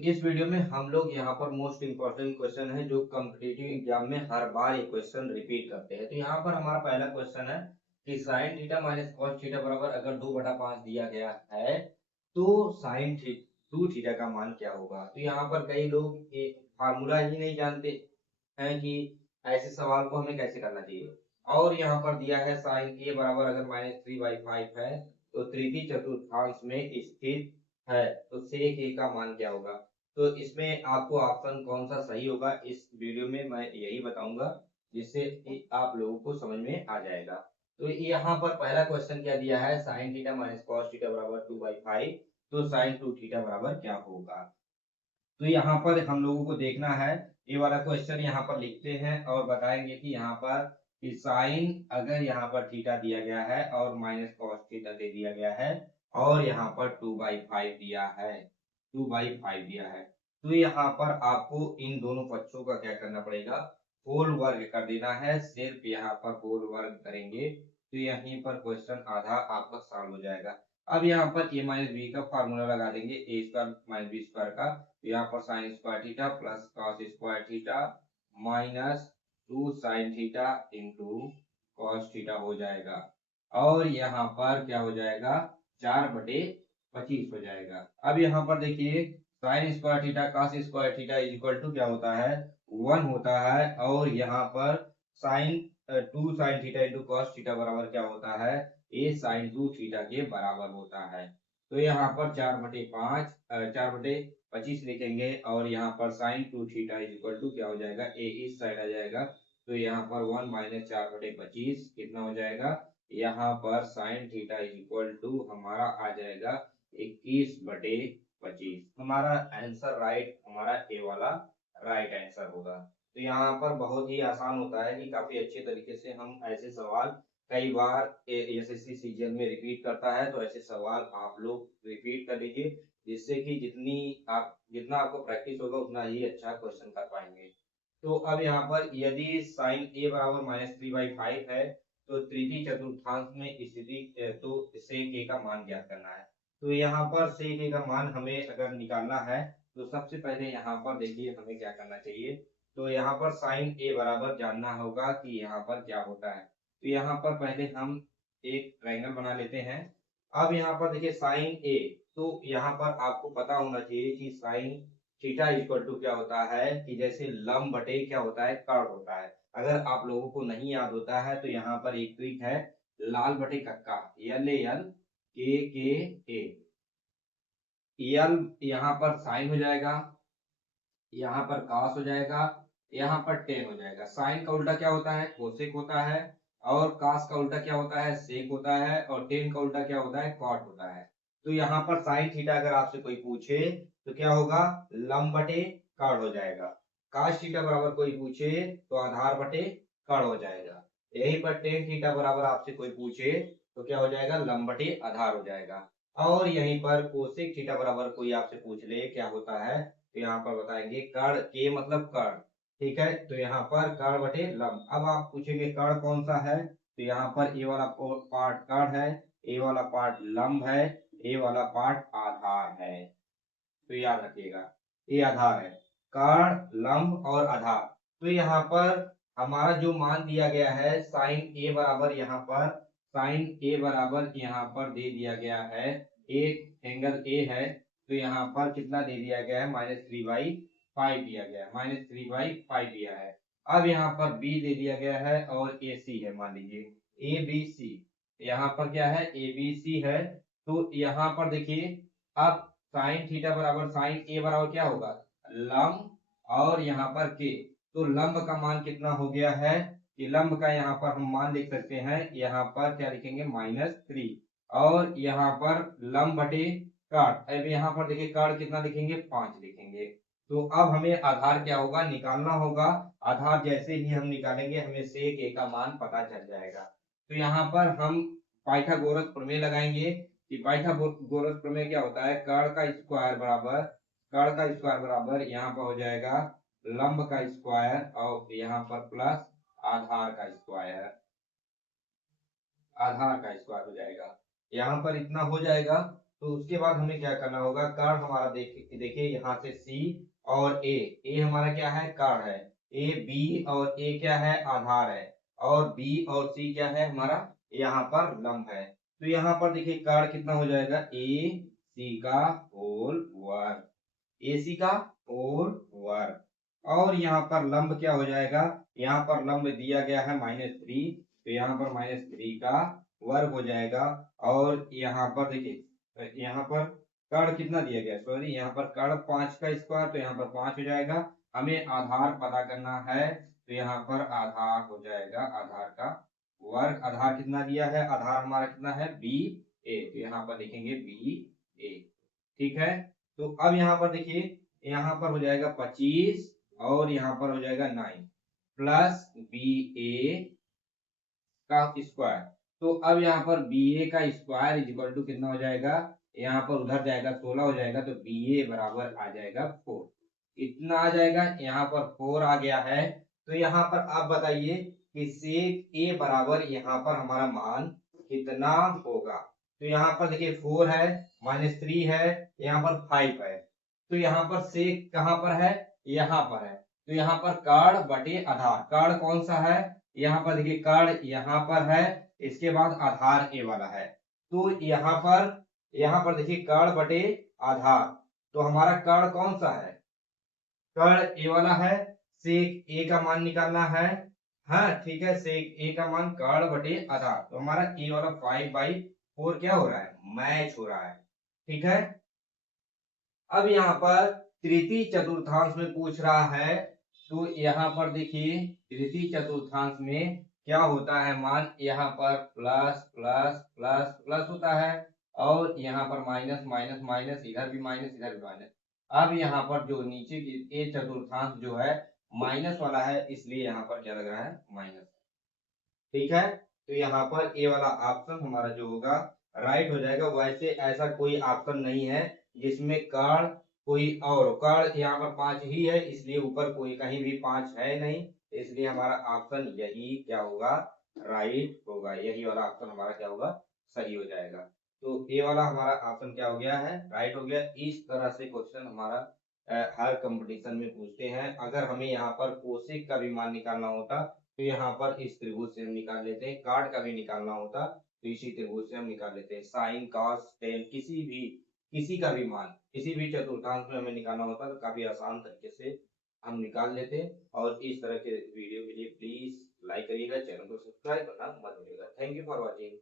इस वीडियो में हम लोग यहाँ पर मोस्ट इम्पोर्टेंट क्वेश्चन है जो कॉम्पिटिटिव एग्जाम में हर बार ये क्वेश्चन रिपीट करते हैं। तो यहाँ पर हमारा पहला क्वेश्चन है कि sine theta minus cos theta बराबर अगर 2/5 दिया गया है तो साइन टू थीटा का मान क्या होगा। तो यहाँ पर कई लोग ये फार्मूला ही नहीं जानते हैं कि ऐसे सवाल को हमें कैसे करना चाहिए। और यहाँ पर दिया है साइन ए बराबर अगर -3/5 है तो तृतीय चतुर्थांश में स्थित है तो सेक ए का मान क्या होगा। तो इसमें आपको ऑप्शन कौन सा सही होगा इस वीडियो में मैं यही बताऊंगा, जिससे कि आप लोगों को समझ में आ जाएगा। तो यहाँ पर पहला क्वेश्चन क्या दिया है, sine theta minus cos theta बराबर 2/5, तो साइन टू थीटा बराबर क्या होगा। तो यहाँ पर हम लोगों को देखना है, ये वाला क्वेश्चन यहाँ पर लिखते हैं और बताएंगे कि यहाँ पर कि साइन अगर यहाँ पर थीटा दिया गया है और माइनस कॉस थीटा दे दिया गया है और यहाँ पर 2/5 दिया है, 2/5 दिया है, तो यहाँ पर आपको इन दोनों पक्षों का क्या करना पड़ेगा, होल वर्ग कर देना है। सिर्फ यहाँ पर होल वर्ग करेंगे तो यहीं पर क्वेश्चन आधा आपका सॉल्व हो जाएगा। अब यहाँ पर ए माइनस बी का फार्मूला लगा देंगे, ए स्क्वायर माइनस बी स्क्वायर का। तो यहाँ पर sign square theta plus cos square theta minus 2 sine theta into cos theta हो जाएगा। और यहाँ पर क्या हो जाएगा, 4/25 हो जाएगा। अब यहाँ पर देखिए sine square theta cos square theta is equal to क्या होता है, 1 होता है। और यहाँ पर sine 2 sine theta into cos theta बराबर क्या होता है, ए साइन 2 थीटा के बराबर होता है। तो यहाँ पर 4/5 4/25 लिखेंगे और यहाँ पर sine 2 theta is equal to क्या हो जाएगा, ए इस साइड आ जाएगा। तो यहाँ पर 1 माइनस 4/25 कितना हो जाएगा, यहाँ पर sine theta is equal to हमारा आ जाएगा 21/25। हमारा आंसर राइट, हमारा ए वाला राइट आंसर होगा। तो यहाँ पर बहुत ही आसान होता है कि काफी अच्छे तरीके से हम ऐसे सवाल कई बार एसएससी सीजीएल में रिपीट करता है, तो ऐसे सवाल आप लोग रिपीट कर लीजिए, जिससे कि जितना आपको प्रैक्टिस होगा उतना ही अच्छा क्वेश्चन कर पाएंगे। तो अब यहाँ पर यदि साइन ए बराबर -3/5 है तो तृतीय चतुर्थांश में स्थिति तो सेक ए का मान ज्ञात करना है। तो यहाँ पर सेक ए का मान हमें अगर निकालना है तो सबसे पहले यहाँ पर देखिए हमें क्या करना चाहिए। तो यहाँ पर साइन ए बराबर जानना होगा कि यहाँ पर क्या होता है। तो यहाँ पर पहले हम एक ट्रायंगल बना लेते हैं। अब यहाँ पर देखिए साइन ए, तो यहाँ पर आपको पता होना चाहिए कि साइन थीटा इक्वल टू क्या होता है कि जैसे लंब बटे क्या होता है, कर्ण होता है। अगर आप लोगों को नहीं याद होता है तो यहाँ पर एक ट्रिक है, लाल बटे कक्का, एल ए एल के ए, एल यहाँ पर साइन हो जाएगा, यहाँ पर cos हो जाएगा, यहाँ पर टेन हो जाएगा। साइन का उल्टा क्या होता है, कोसेक होता है। और cos का उल्टा क्या होता है, सेक होता है। और टेन का उल्टा क्या होता है, कॉट होता है। तो यहाँ पर साइन थीटा अगर आपसे कोई पूछे तो क्या होगा, लंब बटे कर्ण हो जाएगा। cos थीटा बराबर कोई पूछे तो आधार बटे कर्ण हो जाएगा। यहीं पर टेन थीटा बराबर आपसे कोई पूछे तो क्या हो जाएगा, लंब बटे आधार हो जाएगा। और यहीं पर कोसेक थीटा बराबर कोई आपसे पूछ ले क्या होता है, तो यहाँ पर बताएंगे कर्ण, के मतलब कर्ण, ठीक है। तो यहाँ पर कर्ण बटे लंब। अब आप पूछेंगे कर्ण कौन सा है, तो यहाँ पर ए वाला पार्ट कर्ण है, ए वाला पार्ट लंब है, ए वाला पार्ट आधार है। तो याद रखिएगा, ये आधार है, कर्ण लंब और आधार। तो यहाँ पर हमारा जो मान दिया गया है साइन ए बराबर, यहाँ पर साइन ए बराबर यहाँ पर दे दिया गया है, एक एंगल ए है। तो यहाँ पर कितना दे दिया गया है, -3/5 दिया गया है, -3/5 दिया है। अब यहाँ पर बी दे दिया गया है और ए सी है, मान लीजिए ए बी सी, यहाँ पर क्या है, ए बी सी है। तो यहाँ पर देखिए अब साइन थीटा बराबर साइन ए बराबर क्या होगा, लंब और यहाँ पर के। तो लंब का मान कितना हो गया है, कि लंब का यहाँ पर हम मान लिख सकते हैं, यहाँ पर क्या लिखेंगे, -3। और यहाँ पर लंब बटे कर्ण, अब यहाँ पर देखिए कर्ण कितना लिखेंगे, 5 लिखेंगे। तो अब हमें आधार क्या होगा, निकालना होगा। आधार जैसे ही हम निकालेंगे हमें सेक ए का मान पता चल जाएगा। तो यहाँ पर हम पाइथागोरस प्रमेय लगाएंगे कि पाइथागोरस प्रमेय क्या होता है, कर्ण का स्क्वायर बराबर यहाँ पर हो जाएगा लंब का स्क्वायर और यहाँ पर प्लस आधार का स्क्वायर, आधार का स्क्वायर हो जाएगा। यहाँ पर इतना हो जाएगा। तो उसके बाद हमें क्या करना होगा, कर्ण हमारा देखिए यहाँ से सी और ए हमारा क्या है, कर्ण है, ए बी और ए क्या है, आधार है, और बी और सी क्या है हमारा, यहाँ पर लंब है। तो यहाँ पर देखिए कर्ण कितना हो जाएगा, ए सी का होल वर्ग, ए सी का होल वर्ग, और यहाँ पर लंब क्या हो जाएगा, यहाँ पर लंब दिया गया है -3, तो यहाँ पर -3 का वर्ग हो जाएगा। और यहाँ पर देखिए यहाँ पर कर्ण कितना दिया गया, सॉरी यहाँ पर कर्ण 5 का स्क्वायर, तो यहाँ पर 5 हो जाएगा। हमें आधार पता करना है, तो यहाँ पर आधार हो जाएगा, आधार का वर्ग, आधार कितना दिया है, आधार हमारा कितना है, बी ए, तो यहाँ पर लिखेंगे बी ए। ठीक है, तो अब यहाँ पर देखिए यहाँ पर हो जाएगा 25 और यहाँ पर हो जाएगा 9 प्लस बी ए का स्क्वायर। तो अब यहाँ पर बी ए का स्क्वायर इज इक्वल टू कितना हो जाएगा, यहाँ पर उधर जाएगा 16 हो जाएगा, तो बी ए बराबर आ जाएगा 4, इतना आ जाएगा। यहाँ पर 4 आ गया है, तो यहाँ पर आप बताइए कि सेक ए बराबर यहाँ पर हमारा मान कितना होगा। तो यहाँ पर देखिए 4 है, -3 है, यहाँ पर 5 है, तो यहाँ पर सेक कहाँ पर है, यहाँ पर है, तो यहाँ पर कर्ण बटे आधार, कर्ण कौन सा है, यहाँ पर देखिए कर्ण यहाँ पर है, इसके बाद आधार ए वाला है, तो यहाँ पर देखिए कर्ण बटे आधार, तो हमारा कर्ण कौन सा है, कर्ण ए वाला है, सेक ए का मान निकालना है। हाँ ठीक है, सेक ए का मान कर्ण बटे आधार, तो हमारा ए वाला 5/4 क्या हो रहा है, मैच हो रहा है। ठीक है, अब यहाँ पर तृतीय चतुर्थांश में पूछ रहा है, तो यहाँ पर देखिए तृतीय चतुर्थांश में क्या होता है मान, यहाँ पर प्लस प्लस प्लस प्लस होता है, और यहाँ पर माइनस माइनस माइनस, इधर भी माइनस इधर भी माइनस। अब यहाँ पर जो नीचे की ए चतुर्थांश जो है माइनस वाला है, इसलिए यहाँ पर क्या लग रहा है, माइनस। ठीक है, तो यहाँ पर ए वाला ऑप्शन हमारा जो होगा राइट हो जाएगा। वैसे ऐसा कोई ऑप्शन नहीं है जिसमें कर्ण कोई और, कर्ण यहाँ पर 5 ही है, इसलिए ऊपर कोई कहीं भी 5 है नहीं, इसलिए हमारा ऑप्शन यही क्या होगा, राइट होगा, यही वाला ऑप्शन हमारा क्या होगा, सही हो जाएगा। तो ए वाला हमारा ऑप्शन क्या हो गया है, राइट हो गया। इस तरह से क्वेश्चन हमारा हर कंपटीशन में पूछते हैं। अगर हमें यहाँ पर कोशिक का भी मान निकालना होता, तो यहाँ पर इस त्रिभुज से हम निकाल लेते हैं, कार्ड का भी निकालना होता तो इसी त्रिभुज से हम निकाल लेते हैं, साइन कॉस टेन किसी का भी मान किसी भी चतुर्थांश में हमें निकालना होता तो काफी आसान तरीके से हम निकाल लेते। और इस तरह के वीडियो के लिए प्लीज लाइक करिएगा, चैनल को सब्सक्राइब करना मत भूलिएगा। Thank you for watching.